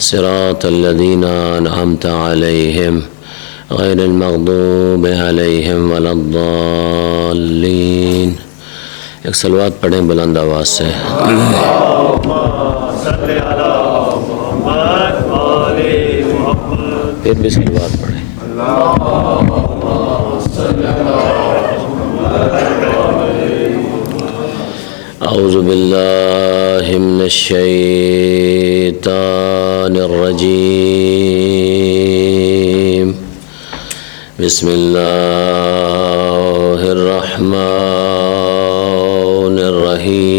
صراط الذين أنعمت عليهم غير المغضوب عليهم ولا الضالين. ایک صلوات پڑھیں بلند آواز سے. پھر بھی صلوات پڑھیں. اعوذ باللہ من الشیطان الرجیم. بسم اللہ الرحمن الرحیم.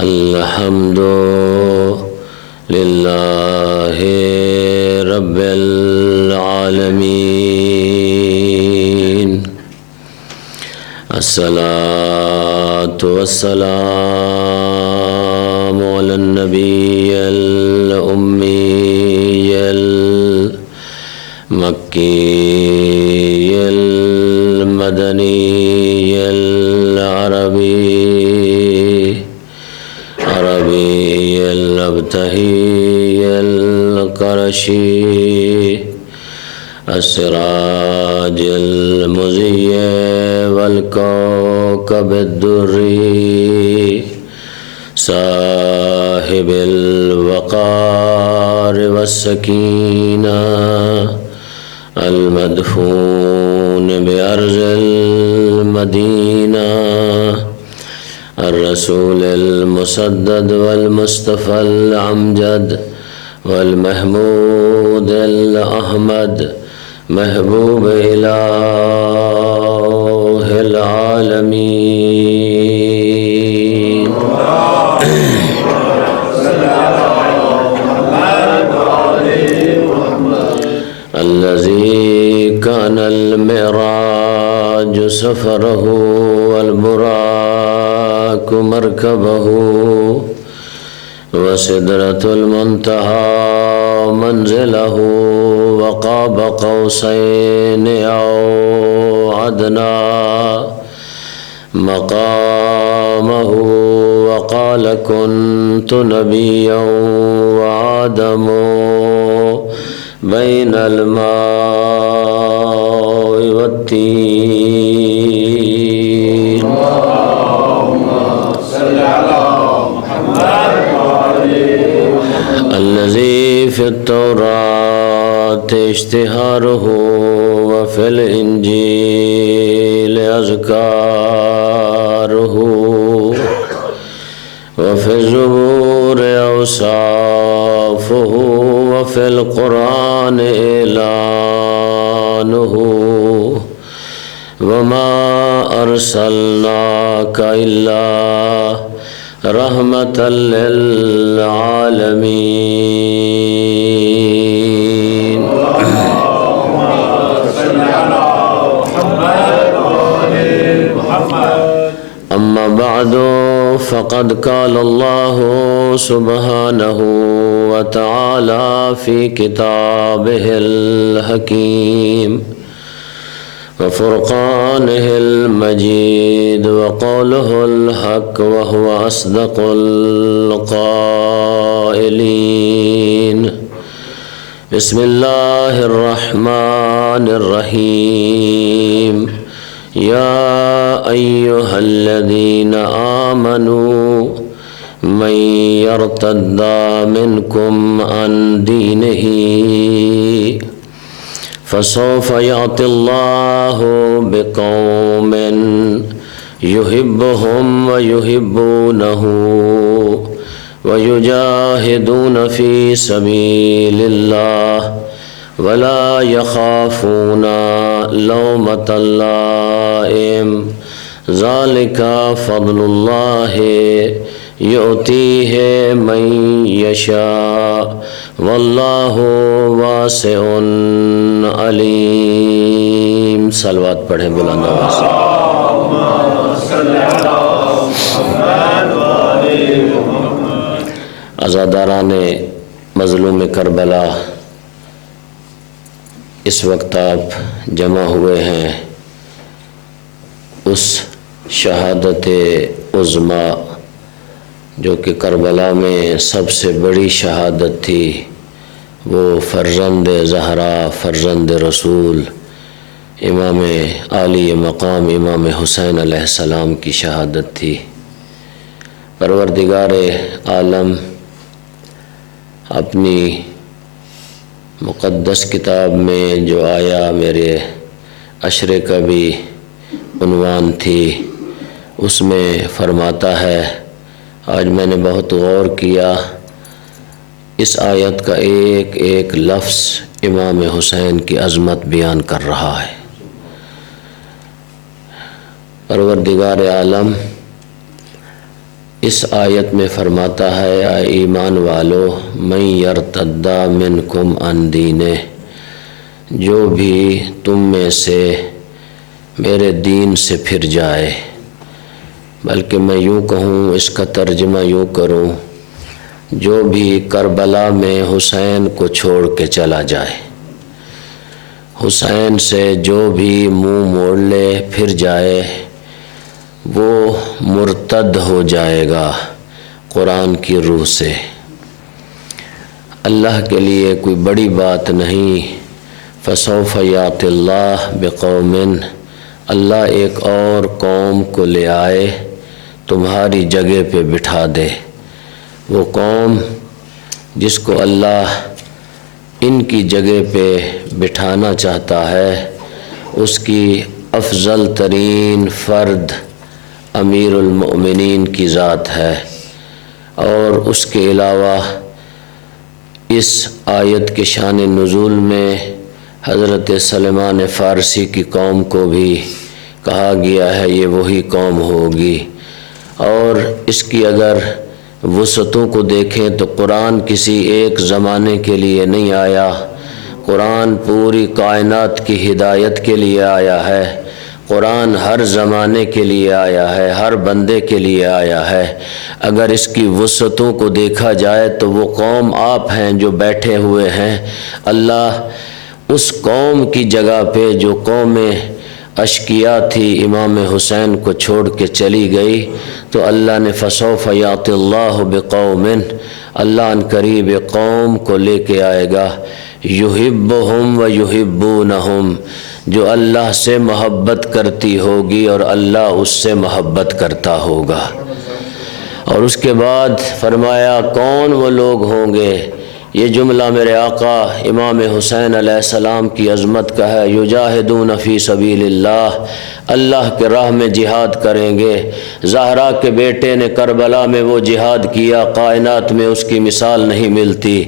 الحمد للہ رب العالمین. الصلاة والسلام على النبي الأمي المكي المدني العربي الأبتهي القرشي السراج المضيء والكوكب الدري صاحب الوقار والسكينة المدفون بأرض المدينة الرسول المسدد والمصطفى الأمجد والمحمود الأحمد محبوب إله العالمين. الذي كان المعراج سفره والبراق مركبه وسدرة المنتهى منزله وقاب قوسين أو أدنى مقامه وقال كنت نبيا وآدم بين الماء والتين. الذي في التوراة اشتهاره وفي الإنجيل أذكاره وفي الزبور أوصافه وفي القرآن إعلانه وما أرسلناك إلا رحمة للعالمين. أما بعد فقد قال الله سبحانه وتعالى في كتابه الحكيم وفرقانه المجيد وقوله الحق وهو أصدق القائلين. بسم الله الرحمن الرحيم. يا أيها الذين آمنوا من يرتد منكم عن دينه فسوف يأتي الله بقوم يحبهم ويحبونه ويجاهدون في سبيل الله ولا يخافون لومة لائم. ذلك فضل الله يؤتيه من يشاء واللہ واسع علیم. صلوات پڑھیں بلند آواز سے. عزاداران مظلوم کربلا، اس وقت آپ جمع ہوئے ہیں اس شہادت عظمیٰ جو کہ کربلا میں سب سے بڑی شہادت تھی، وہ فرزند زہرا فرزند رسول امام عالی مقام امام حسین علیہ السلام کی شہادت تھی۔ پروردگار عالم اپنی مقدس کتاب میں جو آیا میرے عشرے کا بھی عنوان تھی، اس میں فرماتا ہے، آج میں نے بہت غور کیا، اس آیت کا ایک ایک لفظ امام حسین کی عظمت بیان کر رہا ہے۔ پروردگار عالم اس آیت میں فرماتا ہے، اے ایمان والو، من یرتد منکم عن دینہ، جو بھی تم میں سے میرے دین سے پھر جائے، بلکہ میں یوں کہوں، اس کا ترجمہ یوں کروں، جو بھی کربلا میں حسین کو چھوڑ کے چلا جائے، حسین سے جو بھی منہ موڑ لے پھر جائے، وہ مرتد ہو جائے گا قرآن کی روح سے۔ اللہ کے لیے کوئی بڑی بات نہیں، فسوف یأتی اللہ بقوم، اللہ ایک اور قوم کو لے آئے، تمہاری جگہ پہ بٹھا دے۔ وہ قوم جس کو اللہ ان کی جگہ پہ بٹھانا چاہتا ہے، اس کی افضل ترین فرد امیر المؤمنین کی ذات ہے۔ اور اس کے علاوہ اس آیت کے شان نزول میں حضرت سلمان فارسی کی قوم کو بھی کہا گیا ہے، یہ وہی قوم ہوگی۔ اور اس کی اگر وسعتوں کو دیکھیں تو قرآن کسی ایک زمانے کے لیے نہیں آیا، قرآن پوری کائنات کی ہدایت کے لیے آیا ہے، قرآن ہر زمانے کے لیے آیا ہے، ہر بندے کے لیے آیا ہے۔ اگر اس کی وسعتوں کو دیکھا جائے تو وہ قوم آپ ہیں جو بیٹھے ہوئے ہیں۔ اللہ اس قوم کی جگہ پہ جو قوم اشقیا تھی، امام حسین کو چھوڑ کے چلی گئی، تو اللہ نے فسوف یأتی اللہ بقوم، اللہ ان قریب قوم کو لے کے آئے گا، یحبہم و یحبونہم، جو اللہ سے محبت کرتی ہوگی اور اللہ اس سے محبت کرتا ہوگا۔ اور اس کے بعد فرمایا کون وہ لوگ ہوں گے، یہ جملہ میرے آقا امام حسین علیہ السلام کی عظمت کا ہے، یجاہدون فی سبیل اللہ، اللہ کے راہ میں جہاد کریں گے۔ زہرا کے بیٹے نے کربلا میں وہ جہاد کیا، کائنات میں اس کی مثال نہیں ملتی۔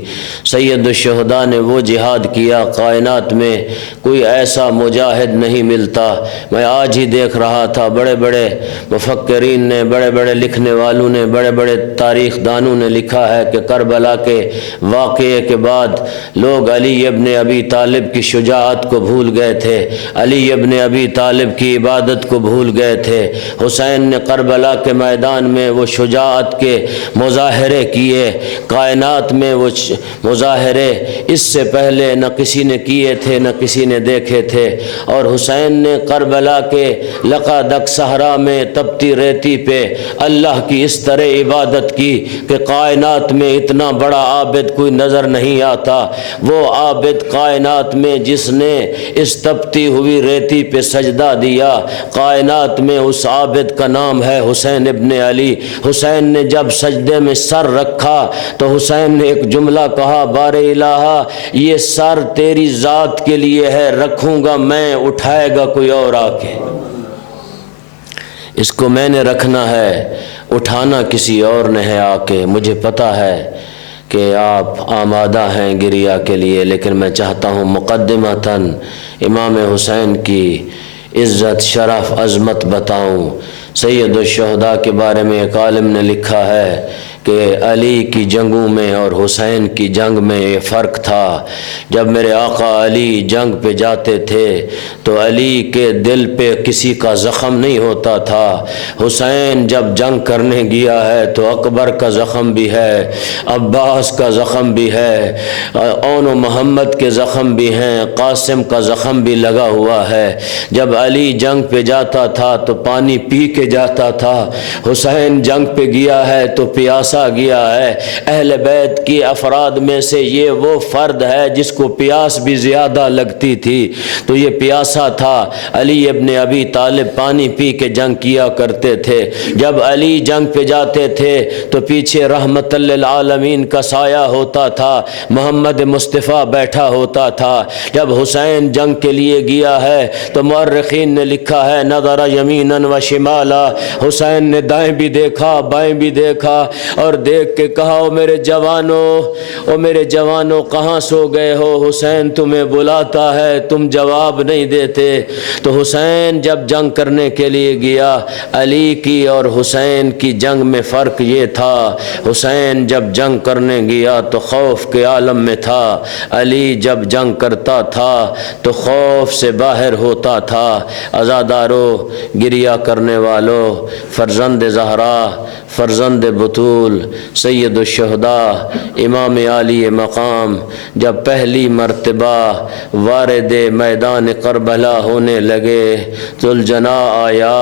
سید الشہداء نے وہ جہاد کیا، کائنات میں کوئی ایسا مجاہد نہیں ملتا۔ میں آج ہی دیکھ رہا تھا، بڑے بڑے مفکرین نے، بڑے بڑے لکھنے والوں نے، بڑے بڑے تاریخ دانوں نے لکھا ہے کہ کربلا کے واقعے کے بعد لوگ علی ابن ابی طالب کی شجاعت کو بھول گئے تھے، علی ابن ابی طالب کی عبادت کو بھول گئے تھے۔ حسین نے کربلا کے میدان میں وہ شجاعت کے مظاہرے کیے، کائنات میں وہ مظاہرے اس سے پہلے نہ کسی نے کیے تھے، نہ کسی نے دیکھے تھے۔ اور حسین نے کربلا کے لقادق صحرا میں تپتی ریتی پہ اللہ کی اس طرح عبادت کی کہ کائنات میں اتنا بڑا عابد کوئی نظر نہیں آتا۔ وہ عابد کائنات میں جس نے اس تپتی ہوئی ریتی پہ سجدہ دیا، کائنات میں اس عابد کا نام ہے حسین ابن علی۔ حسین نے جب سجدے میں سر رکھا تو حسین نے ایک جملہ کہا، بار الہا یہ سر تیری ذات کے لیے ہے، رکھوں گا میں، اٹھائے گا کوئی اور آ کے، اس کو میں نے رکھنا ہے، اٹھانا کسی اور نے ہے آ کے۔ مجھے پتہ ہے کہ آپ آمادہ ہیں گریہ کے لیے، لیکن میں چاہتا ہوں مقدمتاً امام حسین کی عزت شرف عظمت بتاؤں۔ سید الشہداء کے بارے میں ایک عالم نے لکھا ہے کہ علی کی جنگوں میں اور حسین کی جنگ میں یہ فرق تھا۔ جب میرے آقا علی جنگ پہ جاتے تھے تو علی کے دل پہ کسی کا زخم نہیں ہوتا تھا۔ حسین جب جنگ کرنے گیا ہے تو اکبر کا زخم بھی ہے، عباس کا زخم بھی ہے، اون و محمد کے زخم بھی ہیں، قاسم کا زخم بھی لگا ہوا ہے۔ جب علی جنگ پہ جاتا تھا تو پانی پی کے جاتا تھا، حسین جنگ پہ گیا ہے تو پیاسا گیا ہے۔ اہل بیت کی افراد میں سے یہ وہ فرد ہے جس کو پیاس بھی زیادہ لگتی تھی، تو یہ پیاسا تھا۔ علی ابن ابی طالب پانی پی کے جنگ کیا کرتے تھے۔ جب علی جنگ پہ جاتے تھے تو پیچھے رحمت للعالمین کا سایہ ہوتا تھا، محمد مصطفیٰ بیٹھا ہوتا تھا۔ جب حسین جنگ کے لیے گیا ہے تو مورخین نے لکھا ہے نظر یمیناً و شمالا، حسین نے دائیں بھی دیکھا بائیں بھی دیکھا اور دیکھ کے کہا او میرے جوانوں کہاں سو گئے ہو، حسین تمہیں بلاتا ہے، تم جواب نہیں دیتے۔ تو حسین جب جنگ کرنے کے لیے گیا، علی کی اور حسین کی جنگ میں فرق یہ تھا، حسین جب جنگ کرنے گیا تو خوف کے عالم میں تھا، علی جب جنگ کرتا تھا تو خوف سے باہر ہوتا تھا۔ عزادارو، گریہ کرنے والو، فرزند زہرا، فرزند بطول، سید الشہداء، امام عالی مقام جب پہلی مرتبہ وارد میدان کربلا ہونے لگے، ذوالجناح آیا۔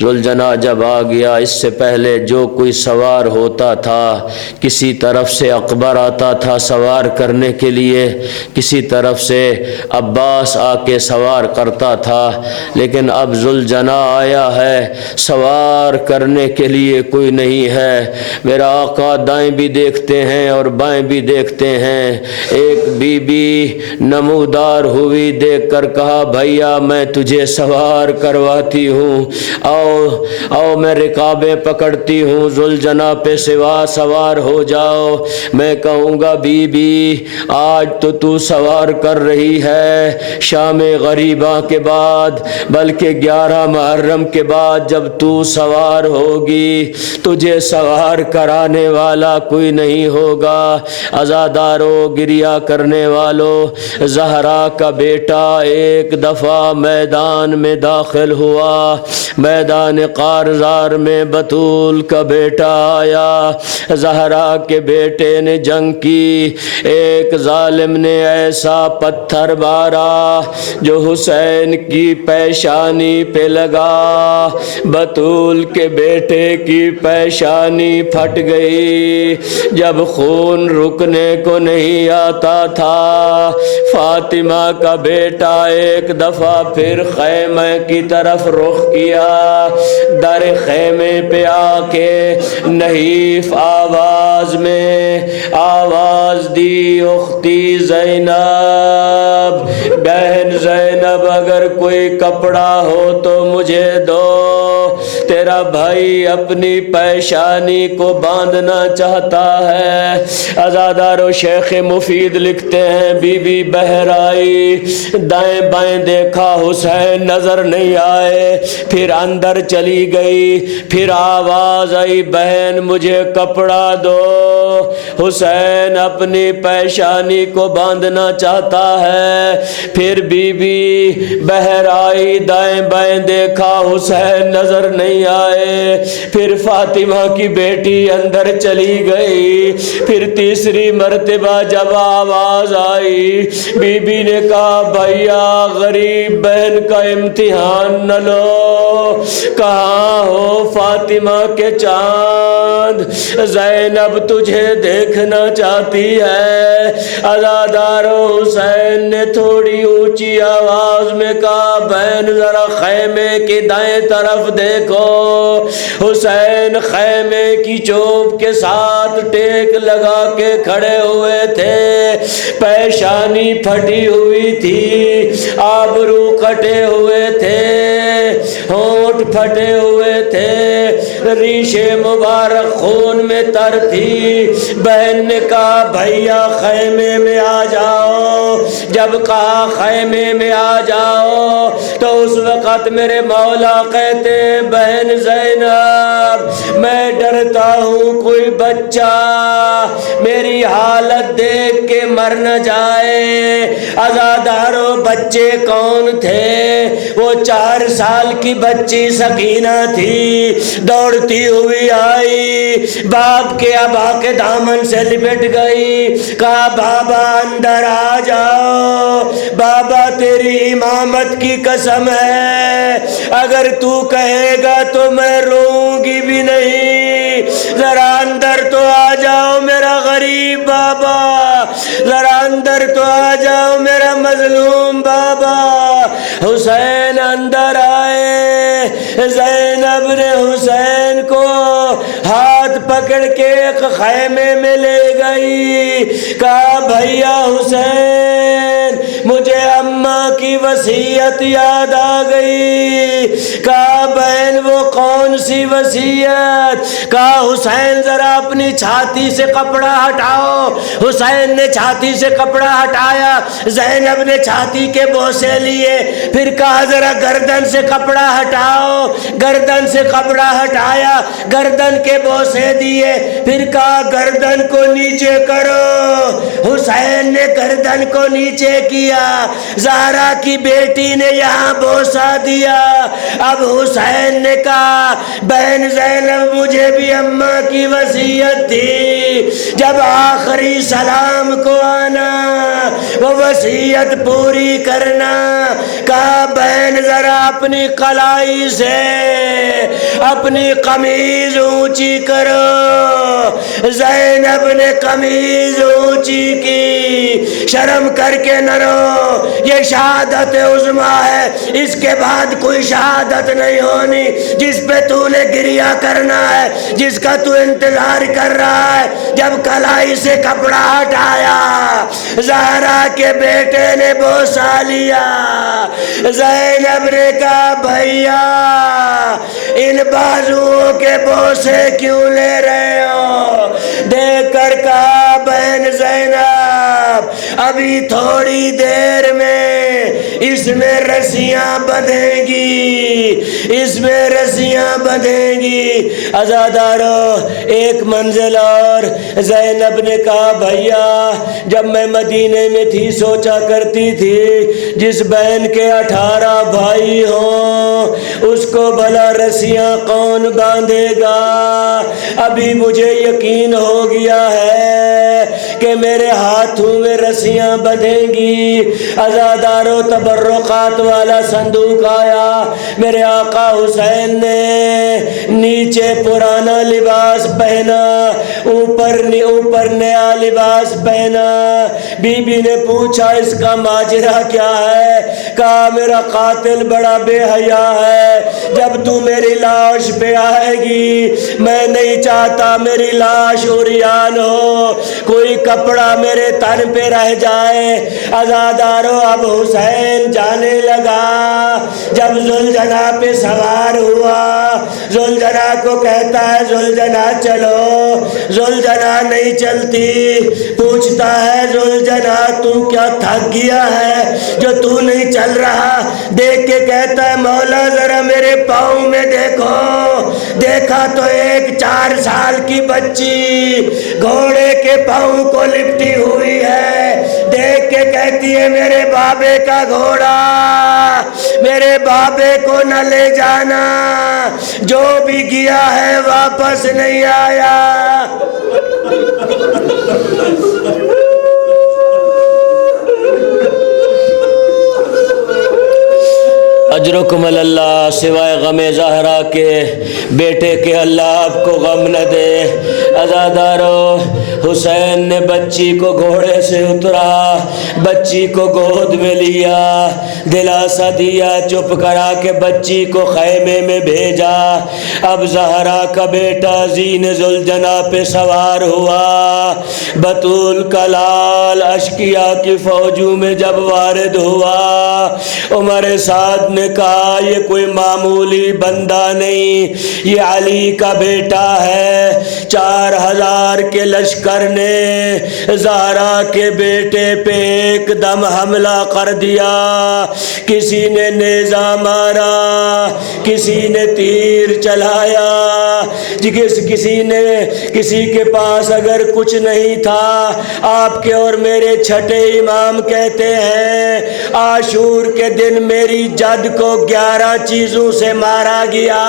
ذوالجناح جب آ گیا، اس سے پہلے جو کوئی سوار ہوتا تھا، کسی طرف سے اکبر آتا تھا سوار کرنے کے لیے، کسی طرف سے عباس آ کے سوار کرتا تھا، لیکن اب ذوالجناح آیا ہے، سوار کرنے کے لیے کوئی نہیں ہے۔ میرا آقا دائیں بھی دیکھتے ہیں اور بائیں بھی دیکھتے ہیں۔ ایک بی بی نمودار ہوئی، دیکھ کر کہا بھیا میں تجھے سوار کرواتی ہوں، آؤ میں رکابیں پکڑتی ہوں، ذوالجناح پہ سوار ہو جاؤ۔ میں کہوں گا بی بی آج تو سوار کر رہی ہے، شام غریباں کے بعد، بلکہ 11 محرم کے بعد جب تو سوار ہوگی تجھے سوار کرانے والا کوئی نہیں ہوگا۔ عزادارو، گریہ کرنے والو، زہرا کا بیٹا ایک دفعہ میدان میں داخل ہوا، میدان کارزار میں بطول کا بیٹا آیا۔ زہرا کے بیٹے نے جنگ کی، ایک ظالم نے ایسا پتھر مارا جو حسین کی پیشانی پہ لگا، بطول کے بیٹے کی پیشانی پھٹ گئی۔ جب خون رکنے کو نہیں آتا تھا، فاطمہ کا بیٹا ایک دفعہ پھر خیمے کی طرف رخ کیا، در خیمے پہ آ کے نحیف آواز میں آواز دی اختی زینب، بہن زینب اگر کوئی کپڑا ہو تو مجھے دو، تیرا بھائی اپنی پیشانی کو باندھنا چاہتا ہے۔ عزادارو، شیخ مفید لکھتے ہیں بی بی بہر آئی، دائیں بائیں دیکھا حسین نظر نہیں آئے، پھر اندر چلی گئی، پھر آواز آئی بہن مجھے کپڑا دو، حسین اپنی پیشانی کو باندھنا چاہتا ہے۔ پھر بی بی بہر آئی، دائیں بائیں دیکھا حسین نظر نہیں آئے، پھر فاطمہ کی بیٹی اندر چلی گئی، پھر تیسری مرتبہ جب آواز آئی بی بی نے کہا بھیا غریب بہن کا امتحان نہ لو، کہاں ہو فاطمہ کے چاند، زینب تجھے دیکھنا چاہتی ہے۔ عزادارو، حسین نے تھوڑی اونچی آواز میں کہا بہن ذرا خیمے کی دائیں طرف دیکھو۔ حسین خیمے کی چوب کے ساتھ ٹیک لگا کے کھڑے ہوئے تھے، پیشانی پھٹی ہوئی تھی، آبرو کٹے ہوئے تھے، ہونٹ پھٹے ہوئے تھے، ریشے مبارک خون میں تر تھی۔ بہن نے کہا بھیا خیمے میں آ جاؤ، جب کہا خیمے میں آ جاؤ تو اس وقت میرے مولا کہتے بہن زینب میں ڈرتا ہوں کوئی بچہ میری حالت دیکھ کے مر نہ جائے۔ عزادارو بچے کون تھے؟ وہ 4 سال کی بچی سکینہ تھی، دوڑتی ہوئی آئی، باپ کے ابا کے دامن سے لپٹ گئی، کہا بابا اندر آ جاؤ، بابا تیری امامت کی قسم ہے اگر تو کہے گا تو میں روؤں گی بھی نہیں، ذرا اندر تو آ جاؤ میرا غریب بابا، ذرا اندر تو آ جاؤ میرا مظلوم بابا۔ حسین اندر آئے، زینب نے حسین کو ہاتھ پکڑ کے ایک خیمے میں لے گئی، کہا بھیا حسین مجھے اماں کی وصیت یاد آ گئی۔ کہا بہن وہ کون سی وصیت؟ کہا حسین ذرا اپنی چھاتی سے کپڑا ہٹاؤ۔ حسین نے چھاتی سے کپڑا ہٹایا، زینب نے چھاتی کے بوسے لیے، پھر کہا ذرا گردن سے کپڑا ہٹاؤ، گردن سے کپڑا ہٹایا، گردن کے بوسے دیے، پھر کہا گردن کو نیچے کرو۔ حسین نے گردن کو نیچے کیا، زہرا کی بیٹی نے یہاں بوسا دیا۔ اب حسین نے کہا بہن زینب مجھے بھی اماں کی وصیت تھی جب آخری سلام کو آنا وہ وصیت پوری کرنا۔ کہا بہن ذرا اپنی کلائی سے اپنی قمیض اونچی کرو۔ زینب نے قمیض اونچی کی، شرم کر کے نہ رو، یہ شہادت عظمیٰ ہے، اس کے بعد کوئی شہادت نہیں ہونی۔ جس پہ تو نے گریہ کرنا ہے، جس کا تو انتظار کر رہا ہے، جب کلائی سے کپڑا ہٹایا، زہرا کے بیٹے نے بوسا لیا۔ زینب نے کہا بھیا ان بازوؤں کے بوسے کیوں لے رہے ہو؟ دیکھ کر کہا بہن زینب ابھی تھوڑی دیر میں اس میں رسیاں بندھیں گی، اس میں رسیاں بندھیں گی۔ عزادارو ایک منزل اور، زینب نے کہا بھیا جب میں مدینے میں تھی سوچا کرتی تھی جس بہن کے 18 بھائی ہوں اس کو بھلا رسیاں کون باندھے گا؟ ابھی مجھے یقین ہو گیا ہے کہ میرے ہاتھوں میں رسیاں بندھیں گی۔ عزادارو تبرکات والا صندوق آیا، میرے آقا حسین نے نیچے پرانا لباس پہنا، اوپر نیا لباس پہنا۔ بی بی نے پوچھا اس کا ماجرا کیا ہے؟ کہا میرا قاتل بڑا بے حیا ہے، جب تو میری لاش پہ آئے گی میں نہیں چاہتا میری لاش عریان ہو، کوئی کپڑا میرے تن پہ رہ جائے۔ عزادارو اب حسین جانے لگا، جب زلجنا پہ سوار ہوا زلجنا کو کہتا ہے زلجنا چلو، زلجنا نہیں چلتی، پوچھتا ہے زلجنا تو کیا تھک گیا ہے جو تو نہیں چل رہا؟ دیکھ کے کہتا ہے مولا ذرا میرے پاؤں میں دیکھو۔ دیکھا تو ایک 4 سال کی بچی گھوڑے کے پاؤں کو لپٹی ہوئی ہے، دیکھ کے کہتی ہے میرے بابے کا گھوڑا، میرے بابے کو نہ لے جانا، جو بھی گیا ہے واپس نہیں آیا۔ اجرکم اللہ، سوائے غم زہرا کے بیٹے کے اللہ آپ کو غم نہ دے۔ عزادارو حسین نے بچی کو گھوڑے سے اترا، بچی کو گود میں لیا، دلاسا دیا، چپ کرا کے بچی کو خیمے میں بھیجا۔ اب زہرا کا بیٹا زین زلجنا پہ سوار ہوا، بطول کا لال اشقیاء کی فوجوں میں جب وارد ہوا، عمر سعد نے کہا یہ کوئی معمولی بندہ نہیں، یہ علی کا بیٹا ہے، 4000 کے لشکر کافر نے زہرا کے بیٹے پہ ایک دم حملہ کر دیا. کسی نے نیزہ مارا, کسی نے تیر چلایا, کسی کے پاس اگر کچھ نہیں تھا. آپ کے اور میرے چھٹے امام کہتے ہیں عاشور کے دن میری جد کو 11 چیزوں سے مارا گیا.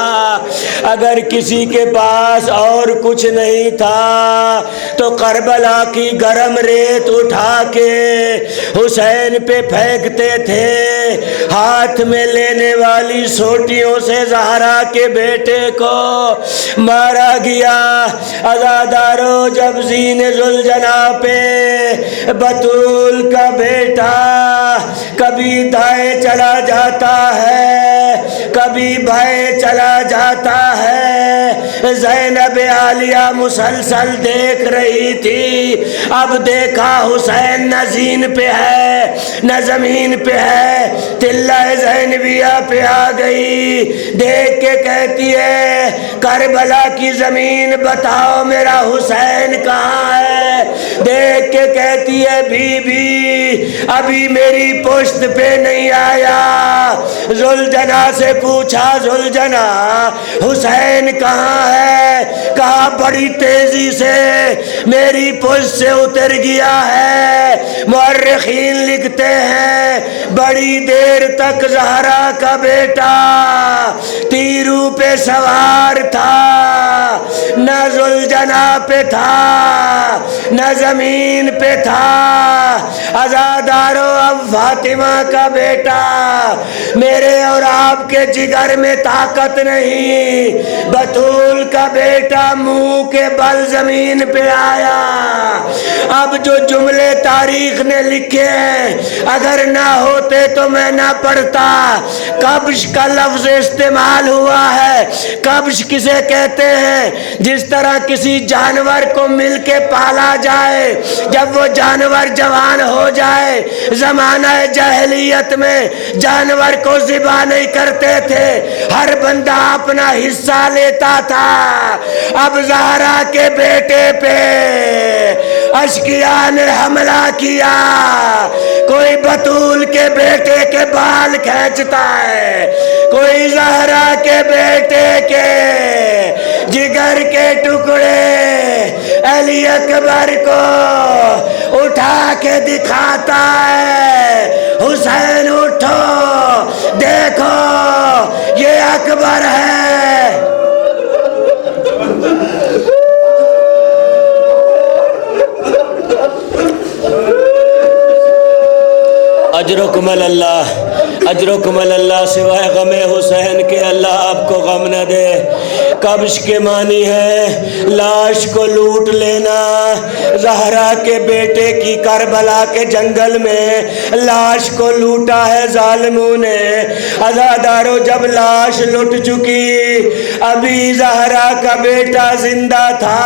اگر کسی کے پاس اور کچھ نہیں تھا تو کربلا کی گرم ریت اٹھا کے حسین پہ پھینکتے تھے. ہاتھ میں لینے والی سوٹیوں سے زہرا کے بیٹے کو مارا گیا. عزادارو, جب زین ذوالجناح پہ بطول کا بیٹا کبھی دائیں چلا جاتا ہے, کبھی بائیں چلا جاتا ہے. زینب عالیہ مسلسل دیکھ رہی تھی. اب دیکھا حسین نہ زین پہ ہے نہ زمین پہ ہے, تلہ زینبیہ پہ آ گئی. دیکھ کے کہتی ہے کربلا کی زمین بتاؤ میرا حسین کہاں ہے. دیکھ کے کہتی ہے بی بی ابھی میری پشت پہ نہیں آیا. ذوالجناح سے پوچھا ذوالجناح حسین کہاں ہے؟ کہا بڑی تیزی سے میری پشت سے اتر گیا ہے. مورخین لکھتے ہیں بڑی دیر تک زہرا کا بیٹا تیروں پہ سوار تھا, نہ ذوالجناح پہ تھا نہ زمین پہ تھا. عزادارو, اب فاطمہ کا بیٹا میرے اور آپ کے جگر میں طاقت نہیں. بطول کا بیٹا منہ کے بل زمین پہ آیا. اب جو جملے تاریخ نے لکھے ہیں اگر نہ ہوتے تو میں نہ پڑھتا. کبش کا لفظ استعمال ہوا ہے. کبش کسے کہتے ہیں؟ جس طرح کسی جانور کو مل کے پالا جائے, جب وہ جانور جوان ہو جائے. زمانہ جاہلیت میں جانور کو ذبح نہیں کرتے تھے, ہر بندہ اپنا حصہ لیتا تھا. اب زہرا کے بیٹے پہ اشقیاء نے حملہ کیا. کوئی بطول کے بیٹے کے بال کھینچتا ہے, کوئی زہرا کے بیٹے کے جگر کے ٹکڑے علی اکبر کو اٹھا کے دکھاتا ہے. حسین اٹھو دیکھو یہ اکبر ہے. اجرکم اللہ, اجرکم اللہ, سوائے غم حسین کے اللہ آپ کو غم نہ دے. کبش کے معنی ہے لاش کو لوٹ لینا. زہرا کے بیٹے کی کربلا کے جنگل میں لاش کو لوٹا ہے ظالموں نے. عزادارو, جب لاش لٹ چکی ابھی زہرا کا بیٹا زندہ تھا.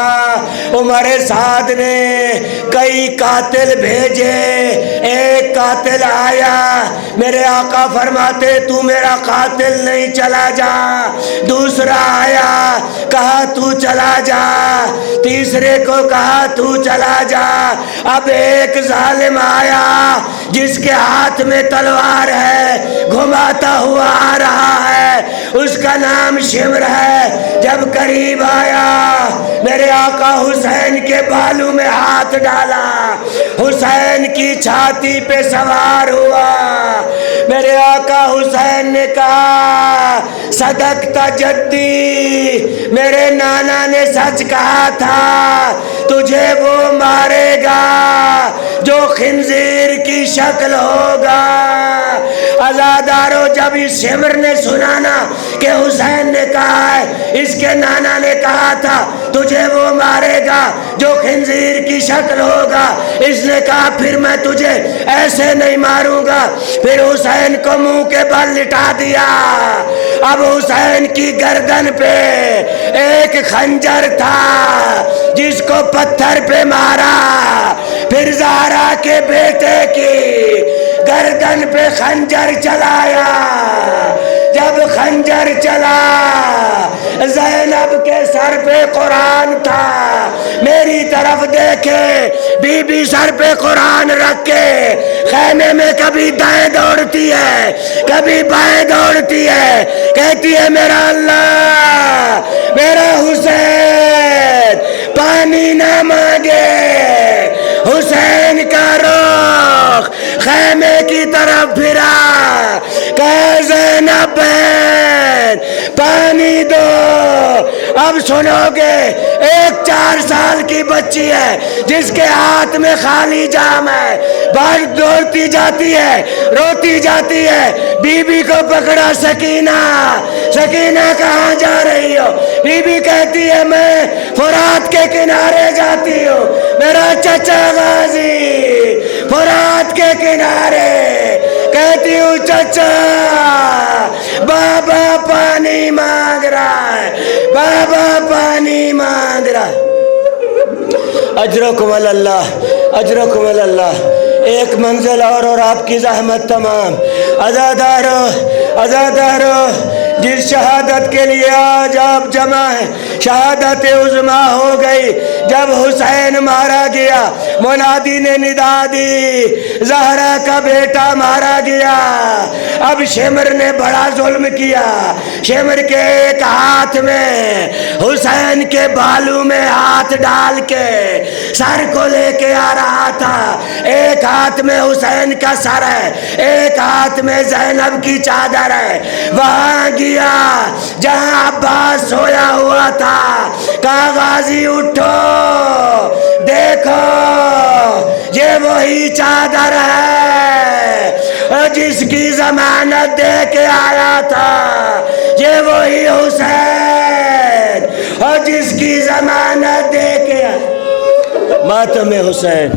عمر سعد نے کئی قاتل بھیجے, ایک قاتل آیا. میرے آقا فرماتے تو میرا قاتل نہیں, چلا جا. دوسرا آیا, کہا تو چلا جا. تیسرے کو کہا تو چلا جا. اب ایک ظالم آیا جس کے ہاتھ میں تلوار ہے, گھماتا ہوا آ رہا ہے, اس کا نام شمر ہے. جب قریب آیا میرے آقا حسین کے بالوں میں ہاتھ ڈالا, حسین کی چھاتی پہ سوار ہوا. میرے آقا حسین نے کہا صدقتا جدی, میرے نانا نے سچ کہا تھا, تجھے وہ مارے گا جو خنزیر کی شکل ہوگا. عزادارو, جب اس شمر نے سنا نا کہ حسین نے کہا ہے, اس کے نانا نے کہا تھا تجھے وہ مارے گا جو خنزیر کی شکل ہوگا, اس نے کہا پھر میں تجھے ایسے نہیں ماروں گا. پھر حسین کو منہ کے بل لٹا دیا. اب حسین کی گردن پہ ایک خنجر تھا جس کو پتھر پہ مارا. پھر زہرا کے بیٹے کی گردن پہ خنجر چلایا. جب خنجر چلا زینب کے سر پہ قرآن تھا. میری طرف دیکھے بی سر پہ قرآن رکھ کے خیمے میں کبھی دائیں دوڑتی ہے کبھی بائیں دوڑتی ہے، کہتی ہے میرا اللہ میرا حسین پانی نہ مانگے، حسین کا رخ خیمے کی طرف پھرا، کہے زینب بہن پانی دو۔ اب سنو گے، ایک 4 سال کی بچی ہے جس کے ہاتھ میں خالی جام ہے، باہر دوڑتی جاتی ہے روتی جاتی ہے، بی بی کو پکڑا، سکینہ سکینہ کہاں جا رہی ہو؟ بی بی کہتی ہے میں فرات کے کنارے جاتی ہوں، میرا چچا غازی فرات کے کنارے، کہتی ہوں چچا بابا پانی مانگ رہا ہے، بابا پانی مانگ رہا ہے۔ اجرکم اللہ اجرکم اللہ۔ ایک منزل اور آپ کی زحمت تمام۔ عزادارو جس شہادت کے لیے آج آپ جمع ہیں، شہادت عظمیٰ ہو گئی جب حسین مارا گیا، منادی نے ندا دی زہرا کا بیٹا مارا گیا۔ اب شمر نے بڑا ظلم کیا، شمر کے ایک ہاتھ میں حسین کے بالوں میں ہاتھ ڈال کے سر کو لے کے آ رہا تھا، ایک ہاتھ میں حسین کا سر ہے، ایک ہاتھ میں زینب کی چادر ہے، وہاں گیا جہاں عباس سویا ہوا تھا، کہا غازی اٹھو دیکھو یہ وہی چادر ہے جس کی ضمانت دے کے آیا تھا، یہ وہی حسین اور جس کی ضمانت دے کے آیا۔ ماتم حسین